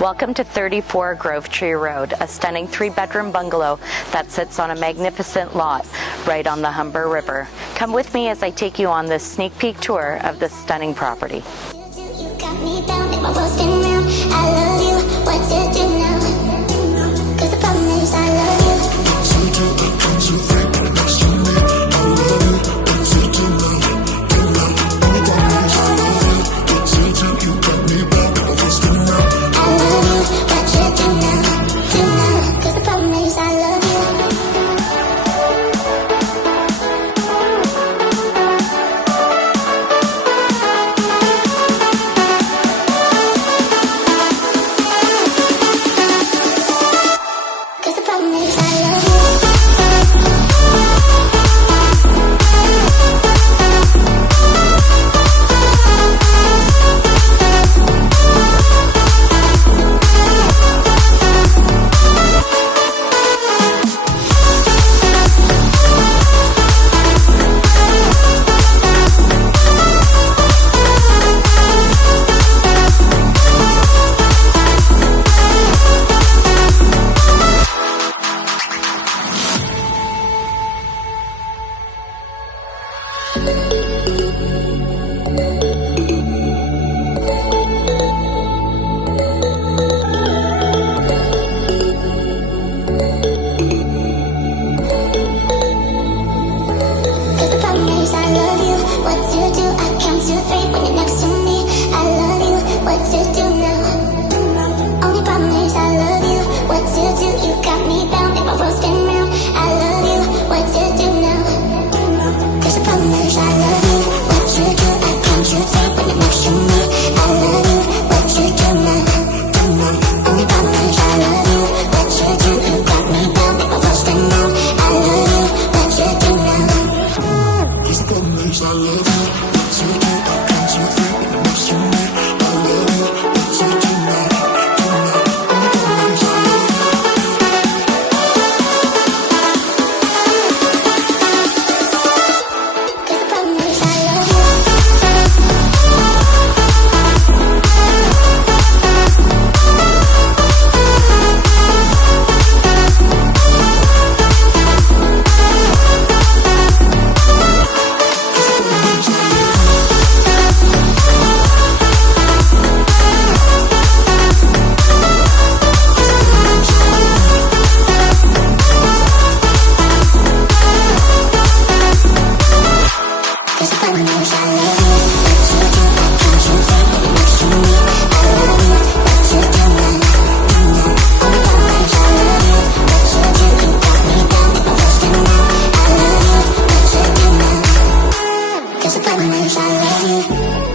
Welcome to 34 Grovetree Road, a stunning 3-bedroom bungalow that sits on a magnificent lot right on the Humber River. Come with me as I take you on this sneak peek tour of this stunning property. You got me down, make my world spin round. I love you, what to do now? 'Cause the problem is I love you. I love you.